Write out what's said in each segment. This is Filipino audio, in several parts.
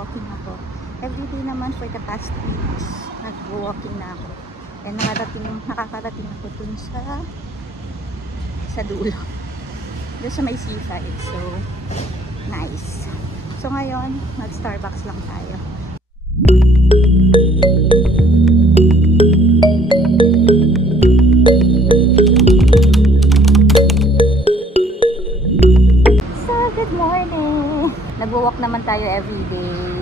nag-walking ako. Everyday naman for the past weeks, nag-walking na ako. And nakakarating ako dun sa dulo. Doon sa may seaside. So, nice. So, ngayon, nag-Starbucks lang tayo. So, good morning! Nag-walk naman tayo everyday.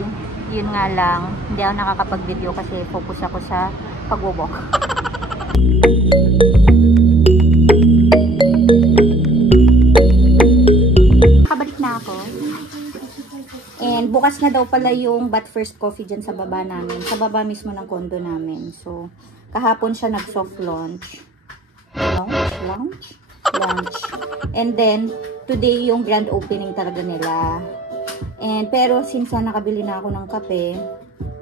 Yun nga lang, hindi ako nakakapag-video kasi focus ako sa pag-walk. Kabalik na ako. And bukas na daw pala yung But First Coffee dyan sa baba namin. Sa baba mismo ng condo namin. So, kahapon siya nag-soft launch. Launch. And then, today yung grand opening talaga nila. And pero since nakabili na ako ng kape,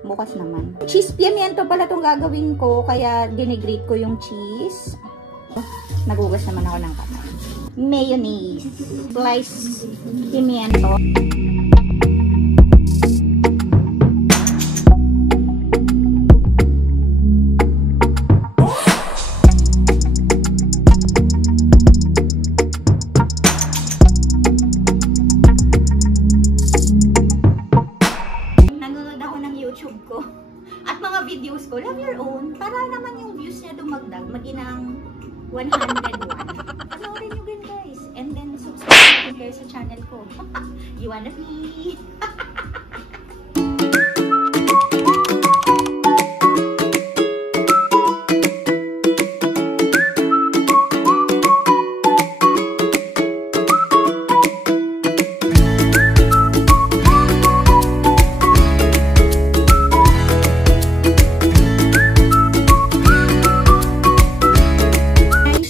bukas naman. Cheese pimiento pala itong gagawin ko, kaya dinigrate ko yung cheese. Nagugas naman ako ng kape. Mayonnaise, slice pimiento. Videos ko, love your own, para naman yung views niya dumagdag, maginang 101. Panoorin nyo din guys, and then subscribe kayo sa channel ko. You wanna be?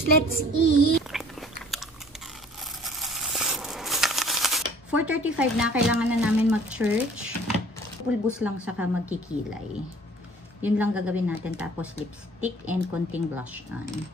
Let's eat. 4:35 na, kailangan na namin mag-church. Pulbos lang saka magkikilay. Yun lang gagawin natin, tapos lipstick and konting blush on.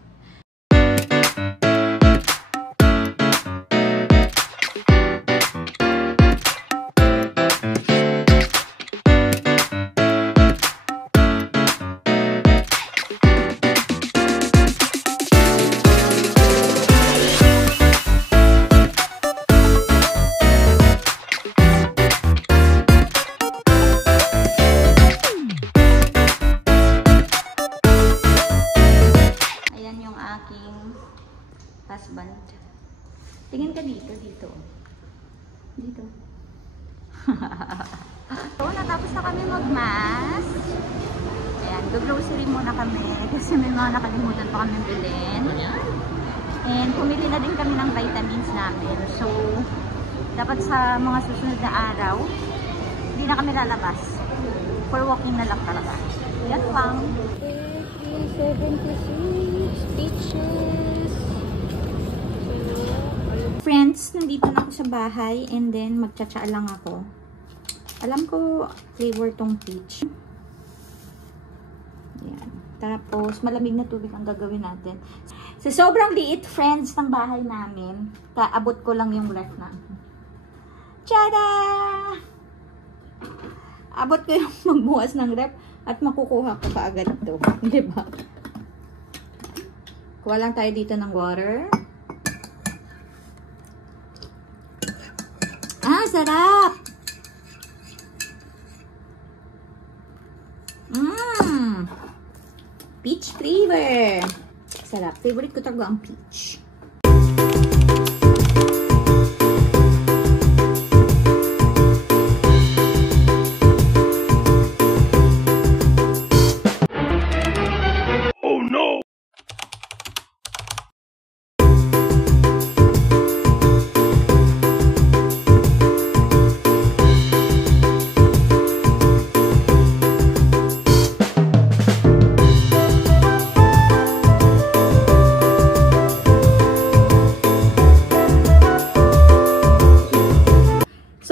Husband. Tingin ka dito. Dito. So, natapos na kami mag-mass. Ayan, go-grocery muna kami kasi may mga nakalimutan pa kami bilhin. And pumili na din kami ng vitamins namin. So, dapat sa mga susunod na araw, hindi na kami lalabas. For walking na lang talaga. Yan lang. 76 peaches. Friends, nandito na ako sa bahay and then magtsatsa lang ako. Alam ko flavor tong peach. Ayan. Tapos malamig na tubig ang gagawin natin. Sa sobrang liit, friends, ng bahay namin, kaabot ko lang yung ref na. Tada! Abot ko yung magbukas ng ref at makukuha ko kaagad ito. Diba? Kuha lang tayo dito ng water. Ah, sarap! Peach flavor. Sarap. Favorite ko talaga ang peach.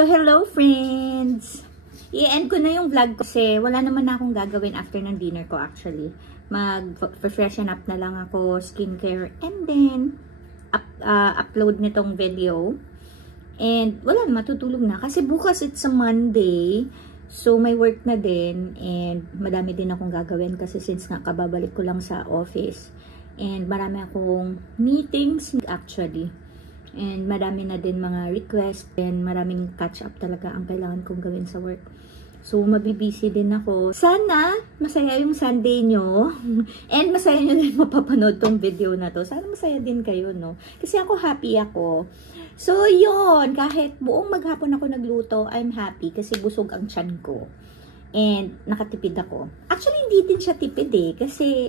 So, hello friends! I-end ko na yung vlog kasi wala naman na akong gagawin after ng dinner ko actually. Mag-freshen up na lang ako, skincare, and then upload nitong video. And wala na, matutulog na. Kasi bukas it's a Monday. So, may work na din and madami din akong gagawin kasi since nga kababalik ko lang sa office. And marami akong meetings actually. And marami na din mga request and maraming catch up talaga ang kailangan kong gawin sa work. So, mabibisi din ako. Sana masaya yung Sunday nyo. And masaya nyo din mapapanood tong video na to. Sana masaya din kayo, no? Kasi ako happy ako. So, yun. Kahit buong maghapon ako nagluto, I'm happy kasi busog ang tiyan ko. And nakatipid ako. Actually, hindi din siya tipid eh. Kasi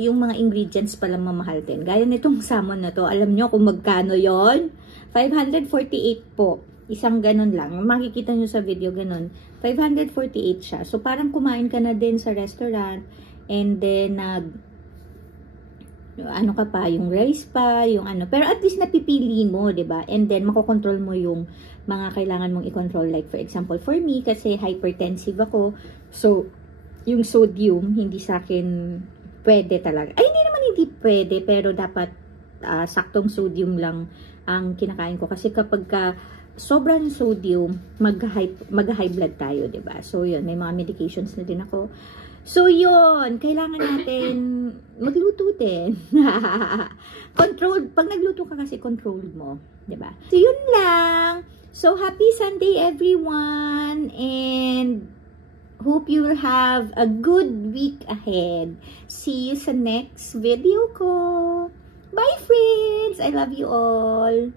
yung mga ingredients pala mamahal din. Gaya nitong salmon na to. Alam nyo kung magkano yon? 548 po. Isang ganun lang. Makikita nyo sa video ganun. 548 siya. So, parang kumain ka na din sa restaurant. And then, ano ka pa, yung rice pa, yung ano. Pero at least napipili mo, 'di ba? And then makokontrol mo yung mga kailangan mong i-control. Like for example, for me kasi hypertensive ako. So, yung sodium hindi sa akin pwede talaga. Ay, hindi naman hindi pwede, pero dapat saktong sodium lang ang kinakain ko kasi kapag sobrang sodium, mag-high blood tayo, 'di ba? So, 'yun, may mga medications na din ako. So, yun. Kailangan natin magluto din. Controlled. Pag nagluto ka kasi, controlled mo. Diba? So, yun lang. So, happy Sunday, everyone. And hope you will have a good week ahead. See you sa next video ko. Bye, friends. I love you all.